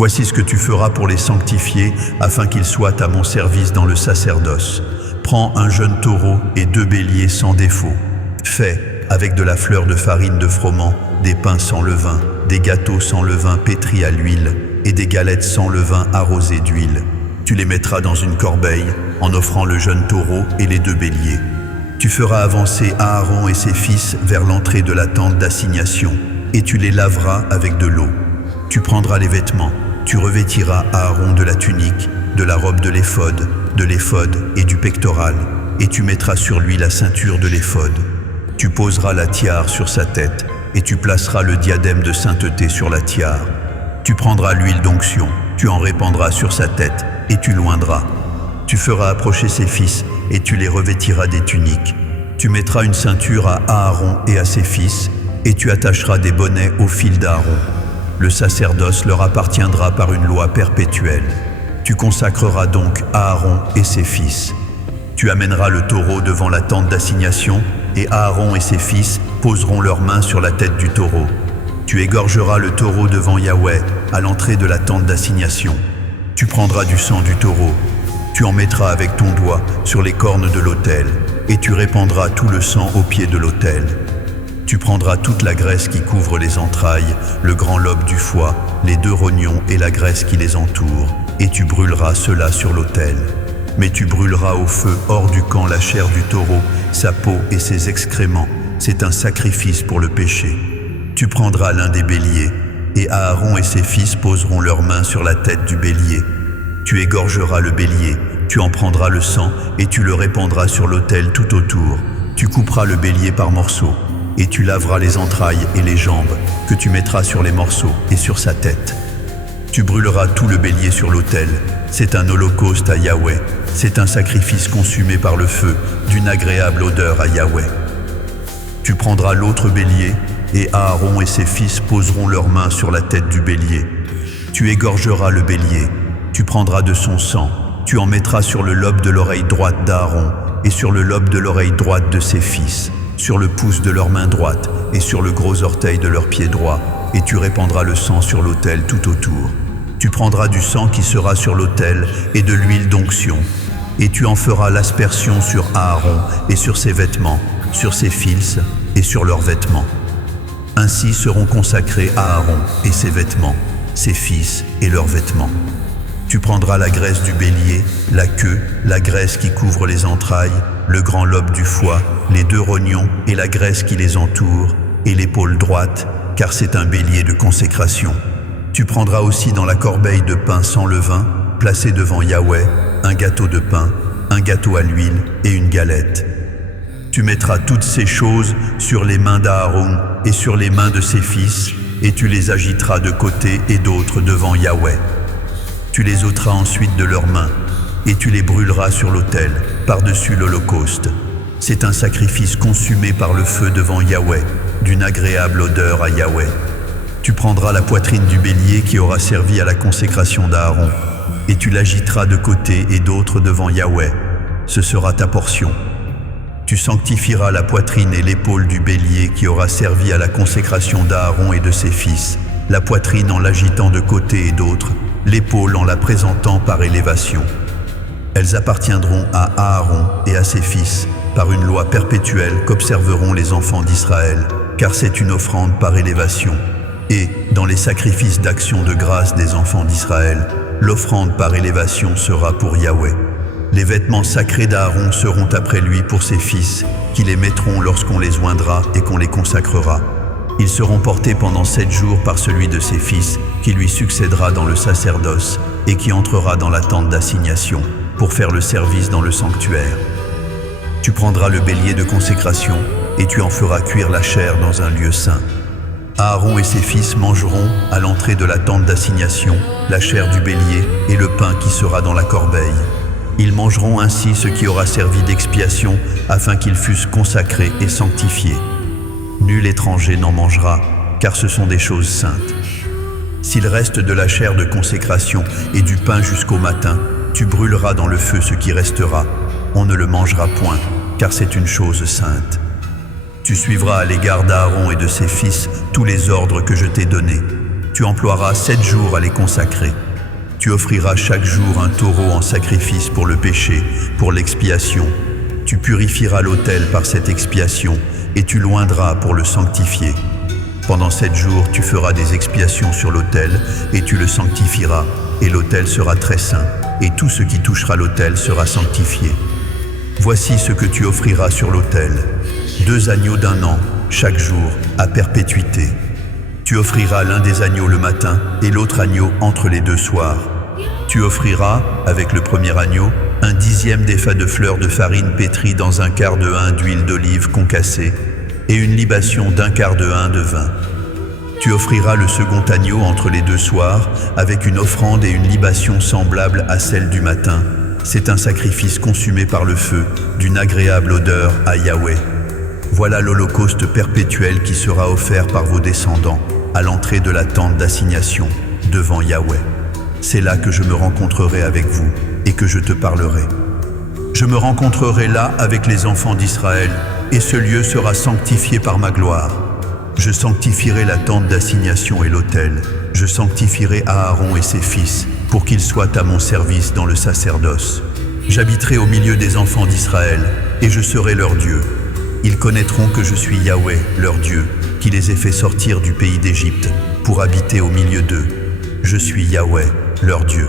Voici ce que tu feras pour les sanctifier, afin qu'ils soient à mon service dans le sacerdoce. Prends un jeune taureau et 2 béliers sans défaut. Fais, avec de la fleur de farine de froment, des pains sans levain, des gâteaux sans levain pétris à l'huile, et des galettes sans levain arrosées d'huile. Tu les mettras dans une corbeille, en offrant le jeune taureau et les 2 béliers. Tu feras avancer Aaron et ses fils vers l'entrée de la tente d'assignation, et tu les laveras avec de l'eau. Tu prendras les vêtements, tu revêtiras Aaron de la tunique, de la robe de l'éphod et du pectoral, et tu mettras sur lui la ceinture de l'éphod. Tu poseras la tiare sur sa tête, et tu placeras le diadème de sainteté sur la tiare. Tu prendras l'huile d'onction, tu en répandras sur sa tête, et tu l'oindras. Tu feras approcher ses fils, et tu les revêtiras des tuniques. Tu mettras une ceinture à Aaron et à ses fils, et tu attacheras des bonnets au fil d'Aaron. Le sacerdoce leur appartiendra par une loi perpétuelle. Tu consacreras donc Aaron et ses fils. Tu amèneras le taureau devant la tente d'assignation, et Aaron et ses fils poseront leurs mains sur la tête du taureau. Tu égorgeras le taureau devant Yahweh, à l'entrée de la tente d'assignation. Tu prendras du sang du taureau. Tu en mettras avec ton doigt sur les cornes de l'autel, et tu répandras tout le sang au pied de l'autel. Tu prendras toute la graisse qui couvre les entrailles, le grand lobe du foie, les 2 rognons et la graisse qui les entoure, et tu brûleras cela sur l'autel. Mais tu brûleras au feu hors du camp la chair du taureau, sa peau et ses excréments. C'est un sacrifice pour le péché. Tu prendras l'un des béliers, et Aaron et ses fils poseront leurs mains sur la tête du bélier. Tu égorgeras le bélier, tu en prendras le sang, et tu le répandras sur l'autel tout autour. Tu couperas le bélier par morceaux, et tu laveras les entrailles et les jambes, que tu mettras sur les morceaux et sur sa tête. Tu brûleras tout le bélier sur l'autel. C'est un holocauste à Yahweh. C'est un sacrifice consumé par le feu, d'une agréable odeur à Yahweh. Tu prendras l'autre bélier, et Aaron et ses fils poseront leurs mains sur la tête du bélier. Tu égorgeras le bélier. Tu prendras de son sang. Tu en mettras sur le lobe de l'oreille droite d'Aaron, et sur le lobe de l'oreille droite de ses fils, sur le pouce de leur main droite et sur le gros orteil de leur pied droit, et tu répandras le sang sur l'autel tout autour. Tu prendras du sang qui sera sur l'autel et de l'huile d'onction, et tu en feras l'aspersion sur Aaron et sur ses vêtements, sur ses fils et sur leurs vêtements. Ainsi seront consacrés Aaron et ses vêtements, ses fils et leurs vêtements. Tu prendras la graisse du bélier, la queue, la graisse qui couvre les entrailles, le grand lobe du foie, les 2 rognons et la graisse qui les entoure, et l'épaule droite, car c'est un bélier de consécration. Tu prendras aussi dans la corbeille de pain sans levain, placé devant Yahweh, un gâteau de pain, un gâteau à l'huile et une galette. Tu mettras toutes ces choses sur les mains d'Aaron et sur les mains de ses fils, et tu les agiteras de côté et d'autre devant Yahweh. Tu les ôteras ensuite de leurs mains, et tu les brûleras sur l'autel, par-dessus l'holocauste. C'est un sacrifice consumé par le feu devant Yahweh, d'une agréable odeur à Yahweh. Tu prendras la poitrine du bélier qui aura servi à la consécration d'Aaron, et tu l'agiteras de côté et d'autre devant Yahweh. Ce sera ta portion. Tu sanctifieras la poitrine et l'épaule du bélier qui aura servi à la consécration d'Aaron et de ses fils, la poitrine en l'agitant de côté et d'autre, l'épaule en la présentant par élévation. Elles appartiendront à Aaron et à ses fils, par une loi perpétuelle qu'observeront les enfants d'Israël, car c'est une offrande par élévation. Et, dans les sacrifices d'action de grâce des enfants d'Israël, l'offrande par élévation sera pour Yahweh. Les vêtements sacrés d'Aaron seront après lui pour ses fils, qui les mettront lorsqu'on les oindra et qu'on les consacrera. Ils seront portés pendant 7 jours par celui de ses fils, qui lui succédera dans le sacerdoce et qui entrera dans la tente d'assignation, pour faire le service dans le sanctuaire. Tu prendras le bélier de consécration, et tu en feras cuire la chair dans un lieu saint. Aaron et ses fils mangeront, à l'entrée de la tente d'assignation, la chair du bélier et le pain qui sera dans la corbeille. Ils mangeront ainsi ce qui aura servi d'expiation, afin qu'ils fussent consacrés et sanctifiés. Nul étranger n'en mangera, car ce sont des choses saintes. S'il reste de la chair de consécration et du pain jusqu'au matin, tu brûleras dans le feu ce qui restera. On ne le mangera point, car c'est une chose sainte. Tu suivras à l'égard d'Aaron et de ses fils tous les ordres que je t'ai donnés. Tu emploieras 7 jours à les consacrer. Tu offriras chaque jour un taureau en sacrifice pour le péché, pour l'expiation. Tu purifieras l'autel par cette expiation et tu l'oindras pour le sanctifier. Pendant 7 jours, tu feras des expiations sur l'autel et tu le sanctifieras, et l'autel sera très saint, et tout ce qui touchera l'autel sera sanctifié. Voici ce que tu offriras sur l'autel: 2 agneaux d'1 an, chaque jour, à perpétuité. Tu offriras l'un des agneaux le matin et l'autre agneau entre les 2 soirs. Tu offriras, avec le premier agneau, 1/10 d'épha de fleur de farine pétrie dans 1/4 de hin d'huile d'olive concassée et une libation d'1/4 de hin de vin. Tu offriras le second agneau entre les 2 soirs avec une offrande et une libation semblable à celle du matin. C'est un sacrifice consumé par le feu, d'une agréable odeur à Yahweh. Voilà l'holocauste perpétuel qui sera offert par vos descendants à l'entrée de la tente d'assignation devant Yahweh. C'est là que je me rencontrerai avec vous et que je te parlerai. Je me rencontrerai là avec les enfants d'Israël et ce lieu sera sanctifié par ma gloire. Je sanctifierai la tente d'assignation et l'autel. Je sanctifierai Aaron et ses fils pour qu'ils soient à mon service dans le sacerdoce. J'habiterai au milieu des enfants d'Israël et je serai leur Dieu. Ils connaîtront que je suis Yahweh, leur Dieu, qui les ai fait sortir du pays d'Égypte pour habiter au milieu d'eux. Je suis Yahweh, leur Dieu.